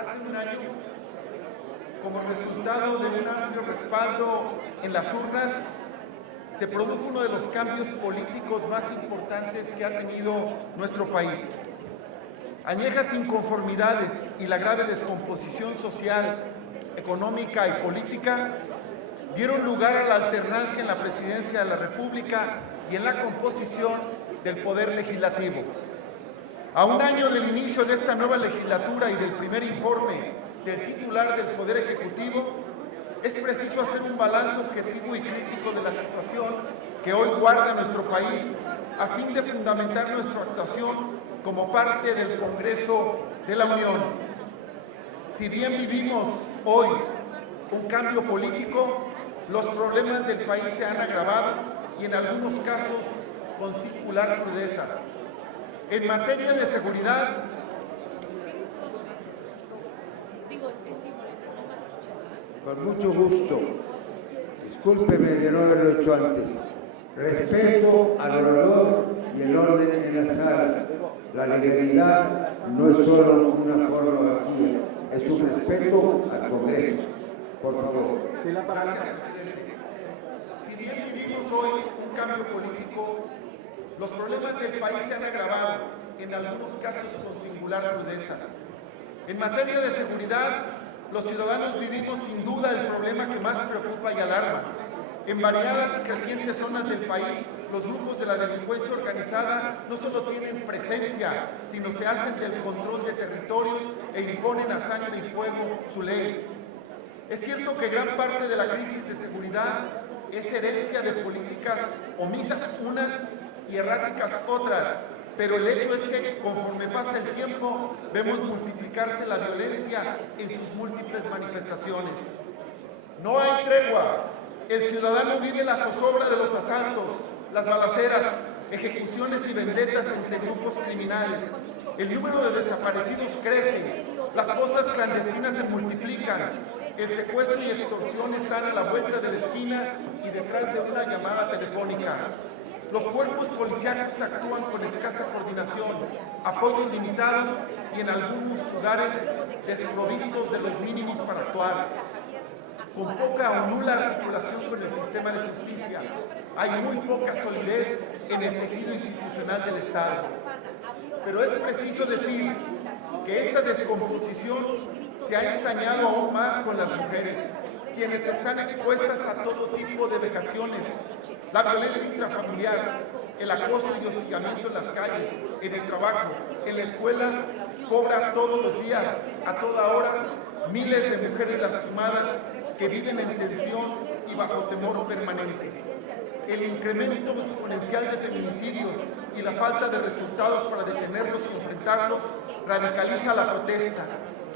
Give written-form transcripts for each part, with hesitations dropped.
Hace un año, como resultado de un amplio respaldo en las urnas, se produjo uno de los cambios políticos más importantes que ha tenido nuestro país. Añejas inconformidades y la grave descomposición social, económica y política dieron lugar a la alternancia en la presidencia de la República y en la composición del Poder Legislativo. A un año del inicio de esta nueva legislatura y del primer informe del titular del Poder Ejecutivo, es preciso hacer un balance objetivo y crítico de la situación que hoy guarda nuestro país a fin de fundamentar nuestra actuación como parte del Congreso de la Unión. Si bien vivimos hoy un cambio político, los problemas del país se han agravado y en algunos casos con singular crudeza. En materia de seguridad, con mucho gusto, discúlpeme de no haberlo hecho antes. Respeto al orador y el orden en la sala. La legalidad no es solo una forma vacía, es un respeto al Congreso. Por favor. gracias, presidente. Si bien vivimos hoy un cambio político, los problemas del país se han agravado, en algunos casos con singular crudeza. En materia de seguridad, los ciudadanos vivimos sin duda el problema que más preocupa y alarma. En variadas y crecientes zonas del país, los grupos de la delincuencia organizada no solo tienen presencia, sino se hacen del control de territorios e imponen a sangre y fuego su ley. Es cierto que gran parte de la crisis de seguridad es herencia de políticas omisas unas y erráticas otras, pero el hecho es que conforme pasa el tiempo vemos multiplicarse la violencia en sus múltiples manifestaciones. No hay tregua. El ciudadano vive la zozobra de los asaltos, las balaceras, ejecuciones y vendetas entre grupos criminales. El número de desaparecidos crece, las fosas clandestinas se multiplican, el secuestro y extorsión están a la vuelta de la esquina y detrás de una llamada telefónica. Los cuerpos policíacos actúan con escasa coordinación, apoyos limitados y en algunos lugares desprovistos de los mínimos para actuar. Con poca o nula articulación con el sistema de justicia, hay muy poca solidez en el tejido institucional del Estado. Pero es preciso decir que esta descomposición se ha ensañado aún más con las mujeres, quienes están expuestas a todo tipo de vejaciones, la violencia intrafamiliar, el acoso y hostigamiento en las calles, en el trabajo, en la escuela, cobra todos los días, a toda hora, miles de mujeres lastimadas que viven en tensión y bajo temor permanente. El incremento exponencial de feminicidios y la falta de resultados para detenerlos y enfrentarlos radicaliza la protesta.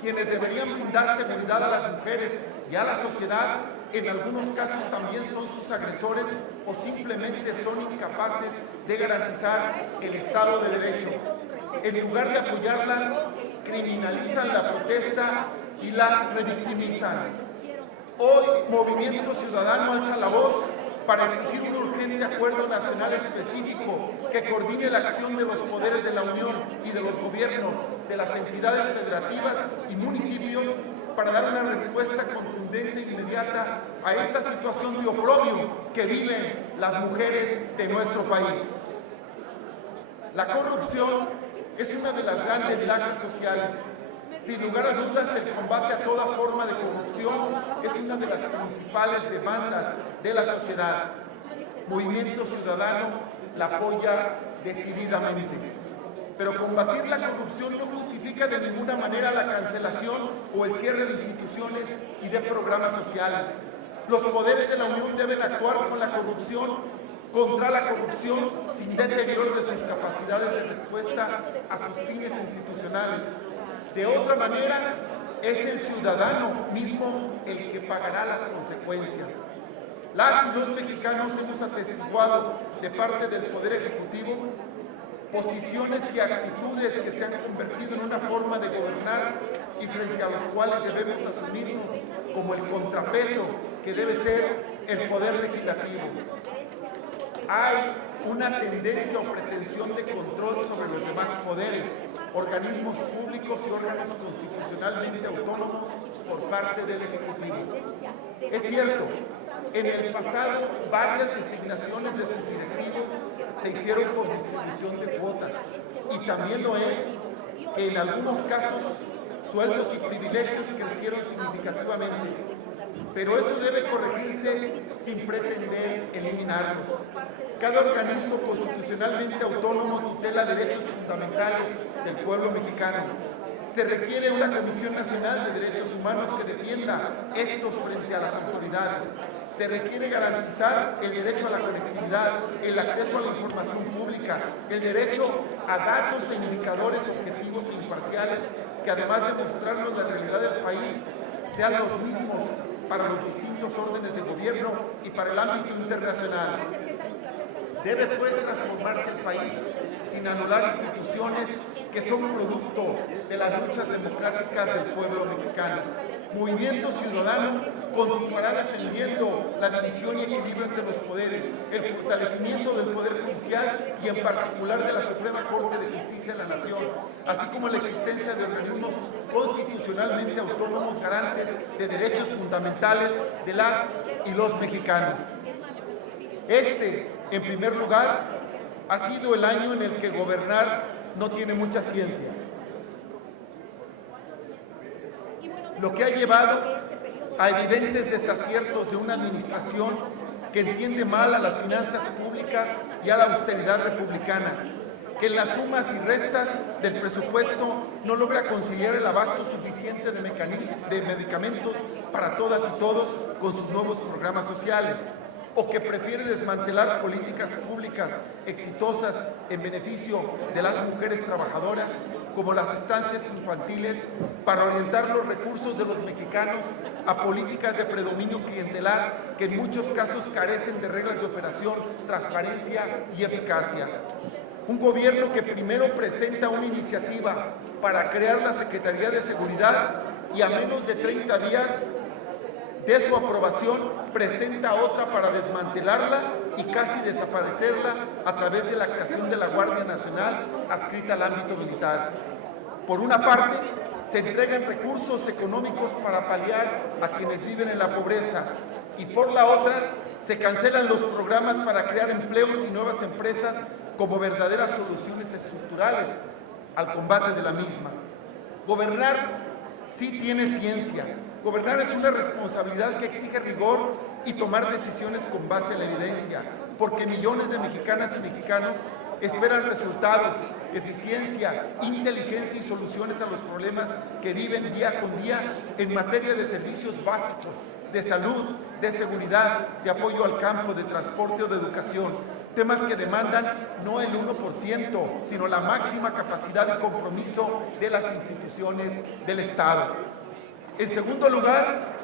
Quienes deberían brindar seguridad a las mujeres y a la sociedad, en algunos casos también son sus agresores o simplemente son incapaces de garantizar el Estado de Derecho. En lugar de apoyarlas, criminalizan la protesta y las revictimizan. Hoy, Movimiento Ciudadano alza la voz para exigir un urgente acuerdo nacional específico que coordine la acción de los poderes de la Unión y de los gobiernos, de las entidades federativas y municipios para dar una respuesta contundente e inmediata a esta situación de oprobio que viven las mujeres de nuestro país. La corrupción es una de las grandes lacras sociales. Sin lugar a dudas, el combate a toda forma de corrupción es una de las principales demandas de la sociedad. Movimiento Ciudadano la apoya decididamente. Pero combatir la corrupción no justifica de ninguna manera la cancelación o el cierre de instituciones y de programas sociales. Los poderes de la Unión deben actuar contra la corrupción sin deterioro de sus capacidades de respuesta a sus fines institucionales. De otra manera, es el ciudadano mismo el que pagará las consecuencias. Las y los mexicanos hemos atestiguado de parte del Poder Ejecutivo posiciones y actitudes que se han convertido en una forma de gobernar y frente a los cuales debemos asumirnos como el contrapeso que debe ser el Poder Legislativo. Hay una tendencia o pretensión de control sobre los demás poderes, organismos públicos y órganos constitucionalmente autónomos por parte del Ejecutivo. Es cierto, en el pasado varias designaciones de sus directivos se hicieron por distribución de cuotas y también lo es que en algunos casos sueldos y privilegios crecieron significativamente, pero eso debe corregirse sin pretender eliminarlos. Cada organismo constitucionalmente autónomo tutela derechos fundamentales del pueblo mexicano. Se requiere una Comisión Nacional de Derechos Humanos que defienda estos frente a las autoridades. Se requiere garantizar el derecho a la conectividad, el acceso a la información pública, el derecho a datos e indicadores objetivos e imparciales que, además de mostrarnos la realidad del país, sean los mismos para los distintos órdenes de gobierno y para el ámbito internacional. Debe pues transformarse el país sin anular instituciones que son producto de las luchas democráticas del pueblo mexicano. Movimiento Ciudadano continuará defendiendo la división y equilibrio entre los poderes, el fortalecimiento del Poder Judicial y en particular de la Suprema Corte de Justicia de la Nación, así como la existencia de organismos constitucionalmente autónomos garantes de derechos fundamentales de las y los mexicanos. En primer lugar, ha sido el año en el que gobernar no tiene mucha ciencia, lo que ha llevado a evidentes desaciertos de una administración que entiende mal a las finanzas públicas y a la austeridad republicana, que en las sumas y restas del presupuesto no logra conciliar el abasto suficiente de medicamentos para todas y todos con sus nuevos programas sociales, o que prefiere desmantelar políticas públicas exitosas en beneficio de las mujeres trabajadoras, como las estancias infantiles, para orientar los recursos de los mexicanos a políticas de predominio clientelar que en muchos casos carecen de reglas de operación, transparencia y eficacia. Un gobierno que primero presenta una iniciativa para crear la Secretaría de Seguridad y a menos de 30 días de su aprobación presenta otra para desmantelarla y casi desaparecerla a través de la creación de la Guardia Nacional adscrita al ámbito militar. Por una parte, se entregan recursos económicos para paliar a quienes viven en la pobreza y por la otra, se cancelan los programas para crear empleos y nuevas empresas como verdaderas soluciones estructurales al combate de la misma. Gobernar sí tiene ciencia. Gobernar es una responsabilidad que exige rigor y tomar decisiones con base en la evidencia, porque millones de mexicanas y mexicanos esperan resultados, eficiencia, inteligencia y soluciones a los problemas que viven día con día en materia de servicios básicos, de salud, de seguridad, de apoyo al campo, de transporte o de educación, temas que demandan no el 1%, sino la máxima capacidad y compromiso de las instituciones del Estado. En segundo lugar,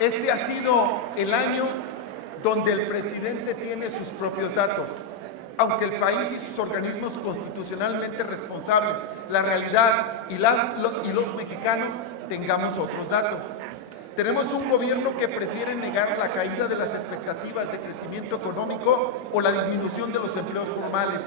este ha sido el año donde el presidente tiene sus propios datos. Aunque el país y sus organismos constitucionalmente responsables, la realidad y los mexicanos tengamos otros datos. Tenemos un gobierno que prefiere negar la caída de las expectativas de crecimiento económico o la disminución de los empleos formales.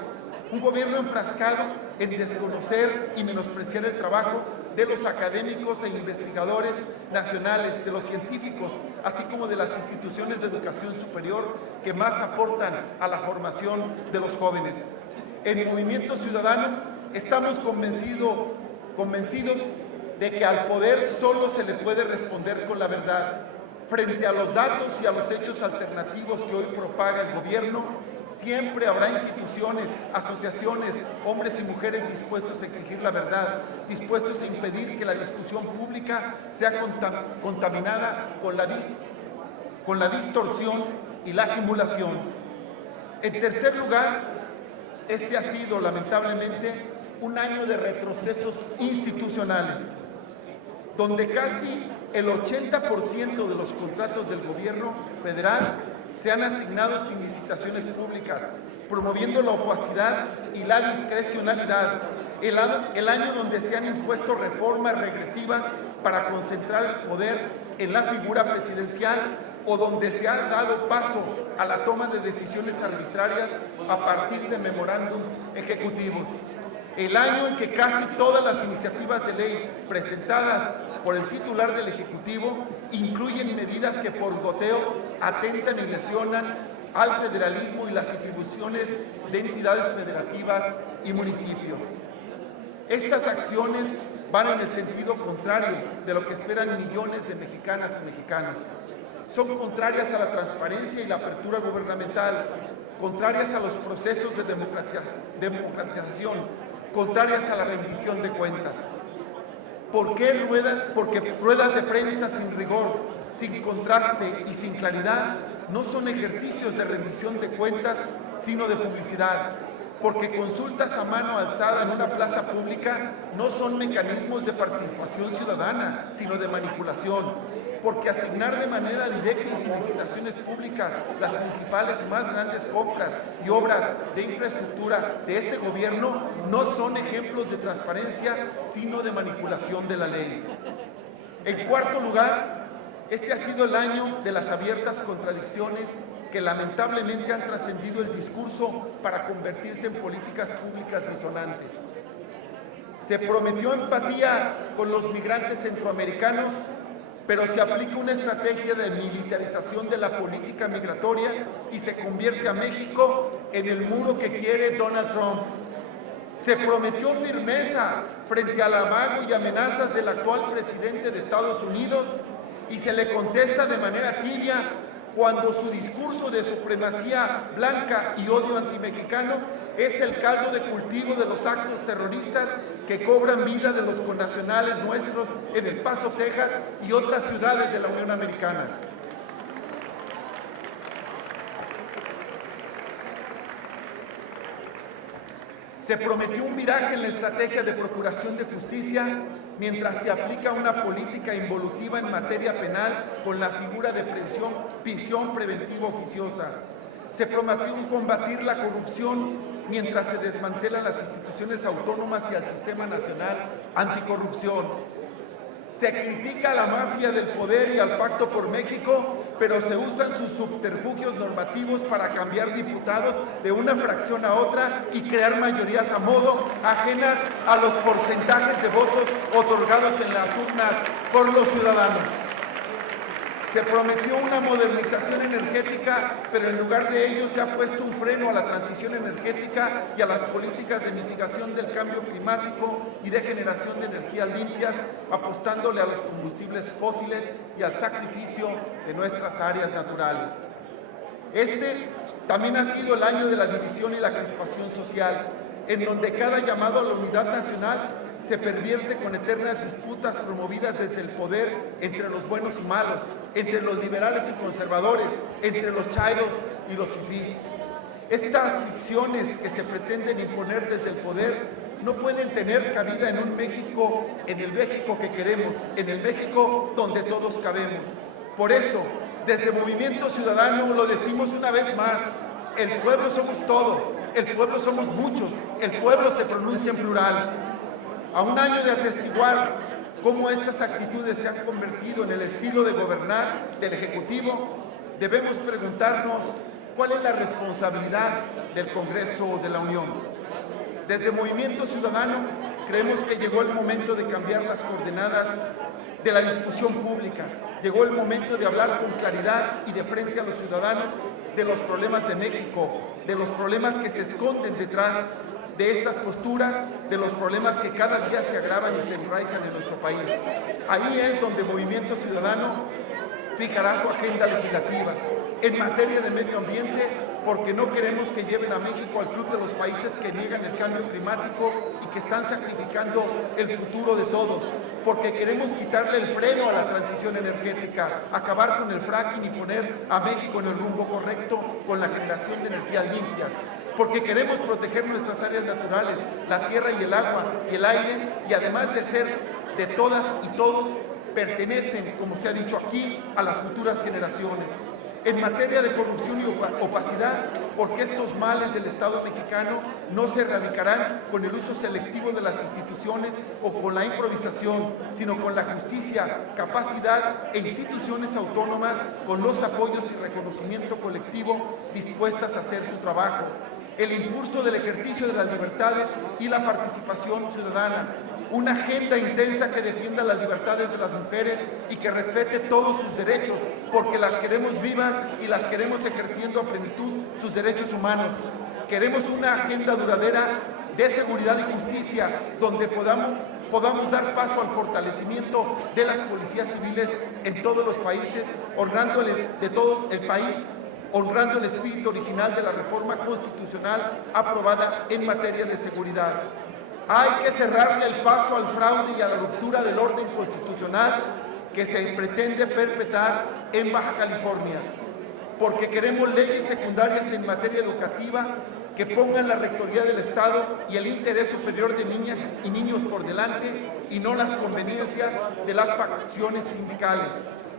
Un gobierno enfrascado en desconocer y menospreciar el trabajo de los académicos e investigadores nacionales, de los científicos, así como de las instituciones de educación superior que más aportan a la formación de los jóvenes. En Movimiento Ciudadano estamos convencidos de que al poder solo se le puede responder con la verdad. Frente a los datos y a los hechos alternativos que hoy propaga el gobierno, siempre habrá instituciones, asociaciones, hombres y mujeres dispuestos a exigir la verdad, dispuestos a impedir que la discusión pública sea contaminada con la distorsión y la simulación. En tercer lugar, este ha sido lamentablemente un año de retrocesos institucionales, donde casi el 80% de los contratos del gobierno federal se han asignado sin licitaciones públicas, promoviendo la opacidad y la discrecionalidad. El año donde se han impuesto reformas regresivas para concentrar el poder en la figura presidencial o donde se ha dado paso a la toma de decisiones arbitrarias a partir de memorándums ejecutivos. El año en que casi todas las iniciativas de ley presentadas por el titular del Ejecutivo incluyen medidas que por goteo atentan y lesionan al federalismo y las atribuciones de entidades federativas y municipios. Estas acciones van en el sentido contrario de lo que esperan millones de mexicanas y mexicanos. Son contrarias a la transparencia y la apertura gubernamental, contrarias a los procesos de democratización, contrarias a la rendición de cuentas. ¿Por qué Porque ruedas de prensa sin rigor, sin contraste y sin claridad no son ejercicios de rendición de cuentas, sino de publicidad. Porque consultas a mano alzada en una plaza pública no son mecanismos de participación ciudadana, sino de manipulación. Porque asignar de manera directa y sin licitaciones públicas las principales y más grandes compras y obras de infraestructura de este gobierno no son ejemplos de transparencia, sino de manipulación de la ley. En cuarto lugar, este ha sido el año de las abiertas contradicciones que lamentablemente han trascendido el discurso para convertirse en políticas públicas disonantes. Se prometió empatía con los migrantes centroamericanos, pero se aplica una estrategia de militarización de la política migratoria y se convierte a México en el muro que quiere Donald Trump. Se prometió firmeza frente al amago y amenazas del actual presidente de Estados Unidos y se le contesta de manera tibia cuando su discurso de supremacía blanca y odio antimexicano es el caldo de cultivo de los actos terroristas que cobran vida de los connacionales nuestros en El Paso, Texas y otras ciudades de la Unión Americana. Se prometió un viraje en la estrategia de procuración de justicia mientras se aplica una política involutiva en materia penal con la figura de prisión preventiva oficiosa. Se prometió combatir la corrupción mientras se desmantelan las instituciones autónomas y al Sistema Nacional Anticorrupción. Se critica a la mafia del poder y al Pacto por México, pero se usan sus subterfugios normativos para cambiar diputados de una fracción a otra y crear mayorías a modo, ajenas a los porcentajes de votos otorgados en las urnas por los ciudadanos. Se prometió una modernización energética, pero en lugar de ello se ha puesto un freno a la transición energética y a las políticas de mitigación del cambio climático y de generación de energías limpias, apostándole a los combustibles fósiles y al sacrificio de nuestras áreas naturales. Este también ha sido el año de la división y la crispación social, en donde cada llamado a la unidad nacional se pervierte con eternas disputas promovidas desde el poder entre los buenos y malos, entre los liberales y conservadores, entre los chairos y los fifís. Estas ficciones que se pretenden imponer desde el poder no pueden tener cabida en un México, en el México que queremos, en el México donde todos cabemos. Por eso, desde Movimiento Ciudadano lo decimos una vez más: el pueblo somos todos, el pueblo somos muchos, el pueblo se pronuncia en plural. A un año de atestiguar cómo estas actitudes se han convertido en el estilo de gobernar del Ejecutivo, debemos preguntarnos cuál es la responsabilidad del Congreso de la Unión. Desde Movimiento Ciudadano creemos que llegó el momento de cambiar las coordenadas de la discusión pública. Llegó el momento de hablar con claridad y de frente a los ciudadanos de los problemas de México, de los problemas que se esconden detrás de estas posturas, de los problemas que cada día se agravan y se enraizan en nuestro país. Ahí es donde Movimiento Ciudadano fijará su agenda legislativa en materia de medio ambiente, porque no queremos que lleven a México al club de los países que niegan el cambio climático y que están sacrificando el futuro de todos, porque queremos quitarle el freno a la transición energética, acabar con el fracking y poner a México en el rumbo correcto con la generación de energías limpias, porque queremos proteger nuestras áreas naturales, la tierra y el agua y el aire, y además de ser de todas y todos, pertenecen, como se ha dicho aquí, a las futuras generaciones. en materia de corrupción y opacidad, porque estos males del Estado mexicano no se erradicarán con el uso selectivo de las instituciones o con la improvisación, sino con la justicia, capacidad e instituciones autónomas con los apoyos y reconocimiento colectivo dispuestas a hacer su trabajo. El impulso del ejercicio de las libertades y la participación ciudadana, una agenda intensa que defienda las libertades de las mujeres y que respete todos sus derechos, porque las queremos vivas y las queremos ejerciendo a plenitud sus derechos humanos. Queremos una agenda duradera de seguridad y justicia, donde podamos dar paso al fortalecimiento de las policías civiles en todos los países, de todo el país, honrando el espíritu original de la reforma constitucional aprobada en materia de seguridad. Hay que cerrarle el paso al fraude y a la ruptura del orden constitucional que se pretende perpetrar en Baja California, porque queremos leyes secundarias en materia educativa que pongan la rectoría del Estado y el interés superior de niñas y niños por delante y no las conveniencias de las facciones sindicales,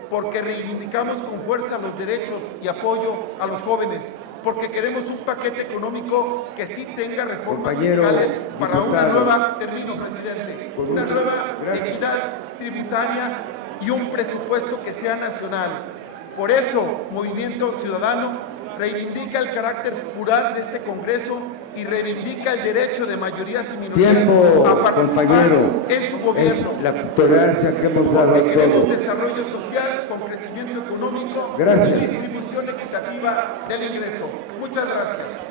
porque reivindicamos con fuerza los derechos y apoyo a los jóvenes, porque queremos un paquete económico que sí tenga reformas fiscales para una nueva, termino, presidente, una nueva equidad tributaria y un presupuesto que sea nacional. Por eso, Movimiento Ciudadano reivindica el carácter plural de este Congreso y reivindica el derecho de mayorías y minorías a participar en su gobierno. Es la tolerancia que hemos dado a todos. Queremos desarrollo social con crecimiento económico y distribución equitativa del ingreso. Muchas gracias.